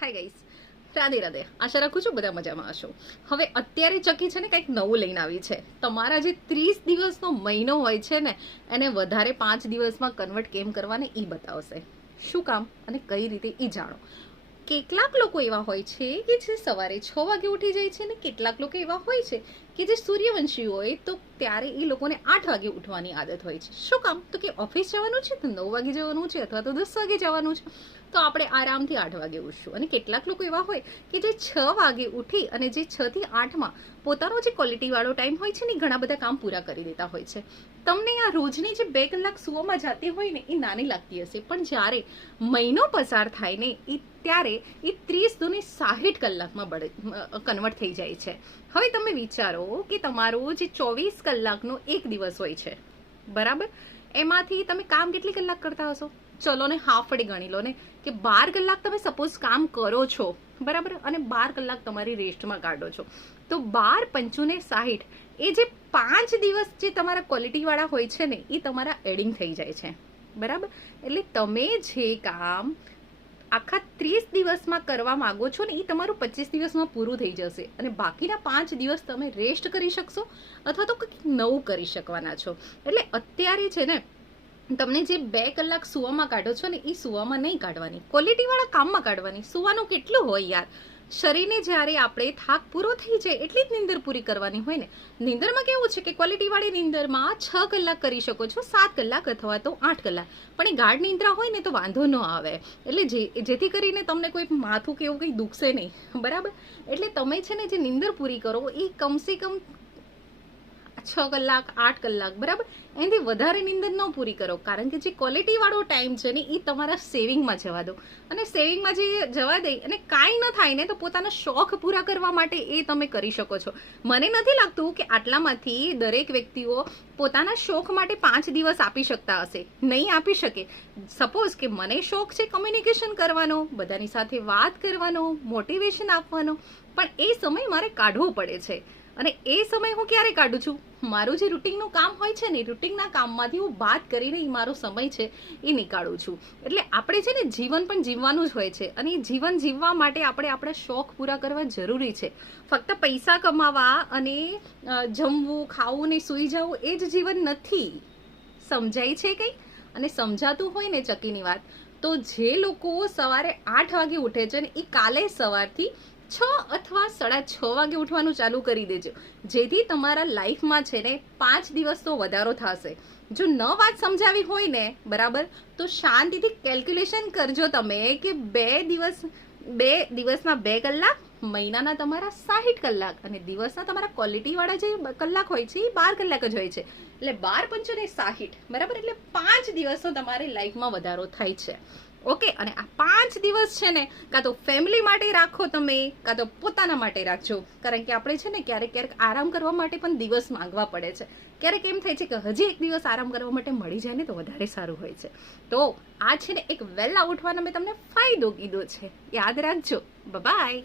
Hi guys Radhe Radhe. આશા રાખું છું બધા મજામાં હશો. હવે અત્યારે ચકી છે ને કંઈક નવું લઈને આવી છે. તમારા જે ત્રીસ દિવસનો મહિનો હોય છે ને, એને વધારે પાંચ દિવસમાં કન્વર્ટ કેમ કરવાને એ બતાવશે. શું કામ અને કઈ રીતે એ જાણો. કેટલાક લોકો એવા હોય છે કે જે સવારે છ વાગે ઉઠી જાય છે ને કેટલાક લોકો એવા હોય છે કે જે સૂર્યવંશી હોય, તો ત્યારે એ લોકોને આઠ વાગે ઉઠવાની આદત હોય છે. શું કામ? તો કે ઓફિસ જવાનું છે, તો નવ વાગે જવાનું છે અથવા તો દસ વાગે જવાનું છે. તો આપણે આરામથી આઠ વાગે ઉઠશું. અને કેટલાક લોકો એવા હોય કે જે છ વાગે ઉઠી અને જે છ થી આઠમાં પોતાનો જે ક્વોલિટીવાળો ટાઈમ હોય છે ને ઘણા બધા કામ પૂરા કરી દેતા હોય છે. તમને આ રોજની જે બે કલાક સુવામાં જાતી હોય ને એ નાની લાગતી હશે. પણ જ્યારે મહિનો પસાર થાય ને એ ત્યારે એ ત્રીસ દુની સાહીઠ કલાકમાં બળ કન્વર્ટ થઈ જાય છે. હવે તમે વિચારો કે તમારો જે ચોવીસ કલાકનો એક દિવસ હોય છે, બરાબર? એમાંથી તમે કામ કેટલી કલાક કરતા હશો? ચલો ને હાફ ડે ગણી લો ને, કે બાર કલાક તમે સપોઝ કામ કરો છો, બરાબર? અને બાર કલાક તમારી રેસ્ટમાં કાઢો છો. તો બાર પંચુને સાહીઠ, એ જે પાંચ દિવસ જે તમારા ક્વોલિટીવાળા હોય છે ને, એ તમારા એડિંગ થઈ જાય છે. બરાબર? એટલે તમે જે કામ આખા ત્રીસ દિવસમાં કરવા માંગો છો ને એ તમારું પચીસ દિવસમાં પૂરું થઈ જશે. અને બાકીના પાંચ દિવસ તમે રેસ્ટ કરી શકશો અથવા તો કંઈક નવું કરી શકવાના છો. એટલે અત્યારે છે ને, તમને જે બે કલાક સુવામાં કાઢો છો ને એ સુવામાં નહીં કાઢવાની. ક્વોલિટીવાળા કામમાં કાઢવાની. સુવાનું કેટલું હોય યાર? શરીરને જ્યારે આપણે થાક પૂરો થઈ જાય એટલી જ નીંદર પૂરી કરવાની હોય ને, નીંદરમાં કેવું છે કે ક્વોલિટીવાળી નીંદરમાં છ કલાક કરી શકો છો, સાત કલાક અથવા તો આઠ કલાક. પણ એ ગાઢ નિંદ્રા હોય ને તો વાંધો ન આવે. એટલે જે, જેથી કરીને તમને કોઈ માથું કે એવું કંઈ દુખશે નહીં. બરાબર? એટલે તમે છે ને જે નીંદર પૂરી કરો, એ કમસે કમ છ કલાક, આઠ કલાક, બરાબર? એનાથી વધારે નિંદર ન પૂરી કરો, કારણ કે જે ક્વોલિટીવાળો ટાઈમ છે ને એ તમારા સેવિંગમાં જવા દો. અને સેવિંગમાં જે જવા દઈ અને કાંઈ ન થાય ને, તો પોતાના શોખ પૂરા કરવા માટે એ તમે કરી શકો છો. મને નથી લાગતું કે આટલામાંથી દરેક વ્યક્તિઓ પોતાના શોખ માટે પાંચ દિવસ આપી શકતા હશે. નહીં આપી શકે. સપોઝ કે મને શોખ છે કમ્યુનિકેશન કરવાનો, બધાની સાથે વાત કરવાનો મોટિવેશન આપવાનો પણ એ સમય મારે કાઢવો પડે છે. અને એ સમય હું ક્યારે કાઢું છું? મારું જે રૂટિનનું કામ હોય છે ને રૂટિનના કામમાંથી હું બાદ કરીને એ મારો સમય છે એ નીકાળું છું. એટલે આપણે છે ને જીવન પણ જીવવાનું જ હોય છે અને એ જીવન જીવવા માટે આપણે આપણા શોખ પૂરા કરવા જરૂરી છે. ફક્ત પૈસા કમાવા અને જમવું, ખાવું ને સૂઈ જવું એ જ જીવન નથી. સમજાય છે કંઈ? અને સમજાતું હોય ને ચકીની વાત. તો જે લોકો સવારે આઠ વાગે ઉઠે છે ને એ કાલે સવારથી છ અથવા સાડા છ વાગે ઉઠવાનું ચાલુ કરી દેજો. જેથી તમારા લાઈફમાં છે ને પાંચ દિવસનો વધારો થશે. જો ન વાત સમજાવી હોય ને, બરાબર, તો શાંતિથી કેલ્ક્યુલેશન કરજો તમે કે બે દિવસ, બે દિવસના બે કલાક, મહિનાના તમારા સાહીઠ કલાક અને દિવસના તમારા ક્વોલિટીવાળા જે કલાક હોય છે, એ બાર કલાક જ હોય છે. એટલે બાર પંચો ને સાહીઠ, બરાબર? એટલે પાંચ દિવસનો તમારી લાઈફમાં વધારો થાય છે. ઓકે, અને આ પાંચ દિવસ છે ને, કાં તો ફેમિલી માટે રાખો તમે, કાં તો પોતાના માટે રાખજો. કારણ કે આપણે છે ને ક્યારેક ક્યારેક આરામ કરવા માટે પણ દિવસ માંગવા પડે છે. ક્યારેક એમ થાય છે કે હજી એક દિવસ આરામ કરવા માટે મળી જાય ને તો વધારે સારું હોય છે. તો આ છે ને એક વહેલા ઉઠવાનો મેં તમને ફાયદો કીધો છે. યાદ રાખજો. બાય